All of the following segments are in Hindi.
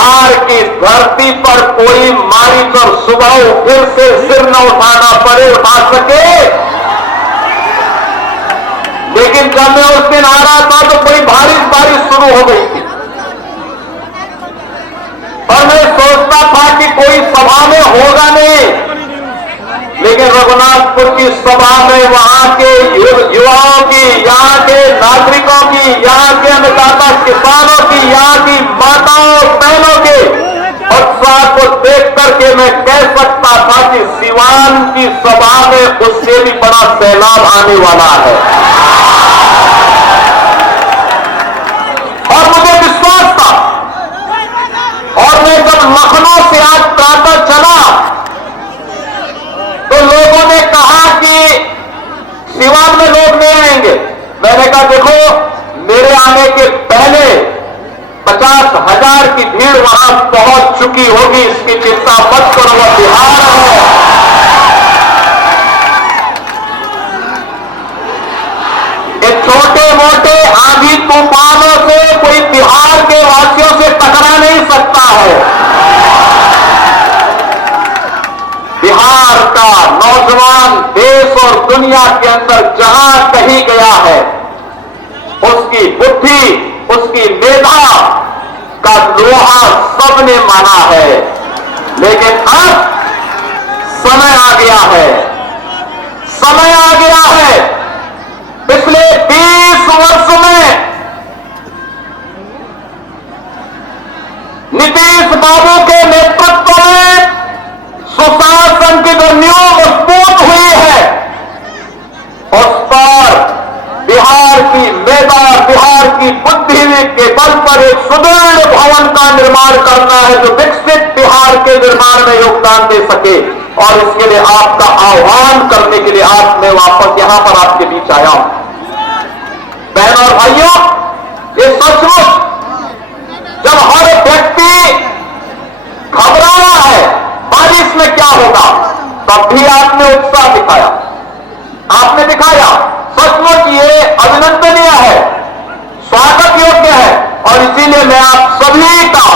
बिहार की धरती पर कोई मारिच और सुबह फिर से सिर न उठाना पड़े, उठा सके। लेकिन जब मैं उस दिन आ रहा था तो कोई बारिश शुरू हो गई थी और मैं सोचता था कि कोई सभा में होगा नहीं, लेकिन रघुनाथपुर की सभा में वहां के युवाओं की, यहां के नागरिकों की, यहां के अन्नदाता किसानों की, यहां की माताओं बहनों के उत्साह को देख करके मैं कह सकता था कि सिवान की सभा में उससे भी बड़ा सैलाब आने वाला है। और मुझे विश्वास था। और मैं जब लखनऊ से आज प्रातः चला तो लोगों ने कहा कि सिवान में लोग नहीं आएंगे। मैंने कहा देखो, मेरे आने के पहले 50,000 की भीड़ वहां पहुंच चुकी होगी, इसकी चिंता मत करो, वह बिहार है। ये छोटे मोटे आंधी तूफानों से कोई बिहार के वासियों से टकरा नहीं सकता है। बिहार का नौजवान देश और दुनिया के अंदर जहां कहीं गया है, उसकी बुद्धि, उसकी मेधा का लोहा सबने माना है। लेकिन अब समय आ गया है, समय आ गया है। पिछले 20 वर्ष में नीतीश बाबू के नेतृत्व में सुशासन की जो नींव मजबूत हुई है, उस पर बिहार की मेधा, बिहार की बुद्धि के बल पर एक सुदृढ़ भवन का निर्माण करना है जो विकसित बिहार के निर्माण में योगदान दे सके। और इसके लिए आपका आह्वान करने के लिए आज मैं वापस यहां पर आपके बीच आया हूं। बहनों और भाइयों, ये सचमुच जब हर व्यक्ति घबरा रहा है बारिश में क्या होगा, तब भी आपने उत्साह दिखाया, आपने दिखाया। सचमुच ये अभिनंदनीय है, स्वागत योग्य है। और इसीलिए मैं आप सभी का,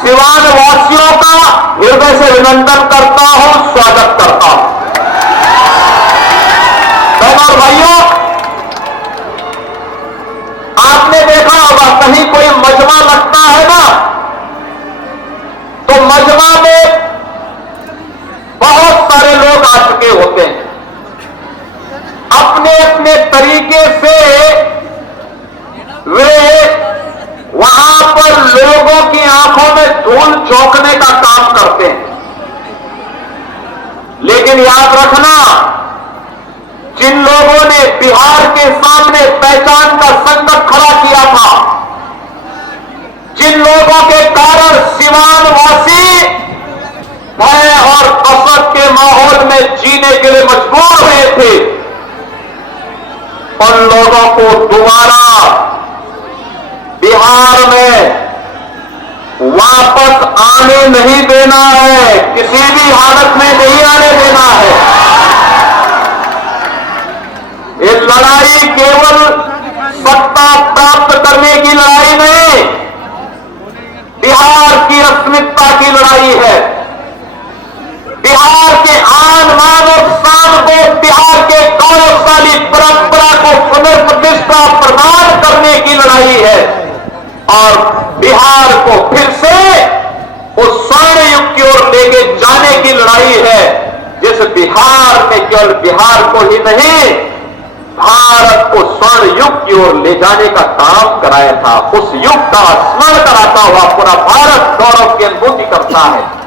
सिवान वासियों का हृदय से अभिनंदन करता हूं, स्वागत करता हूं। बहनों और भाइयों, आपने देखा होगा कहीं कोई मजमा लगता है ना, तो मजमा में बहुत सारे लोग आ चुके होते हैं। अपने अपने तरीके से वे वहां पर लोगों की आंखों में धूल झोंकने का काम करते हैं। लेकिन याद रखना, जिन लोगों ने बिहार के सामने पहचान का संकट खड़ा किया था, जिन लोगों के कारण सिवान वासी भय और दहशत के माहौल में जीने के लिए मजबूर हुए थे, उन लोगों को दोबारा बिहार में वापस आने नहीं देना है, किसी भी हालत में नहीं आने देना है। ये लड़ाई केवल सत्ता प्राप्त करने की लड़ाई नहीं, बिहार की अस्मिता की लड़ाई है। बिहार के आन बान और शान को, बिहार के गौरवशाली परंपरा को पुनर्प्रतिष्ठा प्रदान करने की लड़ाई है। और बिहार को फिर से उस स्वर्ण युग की ओर लेके जाने की लड़ाई है, जिस बिहार में केवल बिहार को ही नहीं, भारत को स्वर्ण युग की ओर ले जाने का काम कराया था। उस युग का स्मरण कराता हुआ पूरा भारत गौरव की अनुभूति करता है।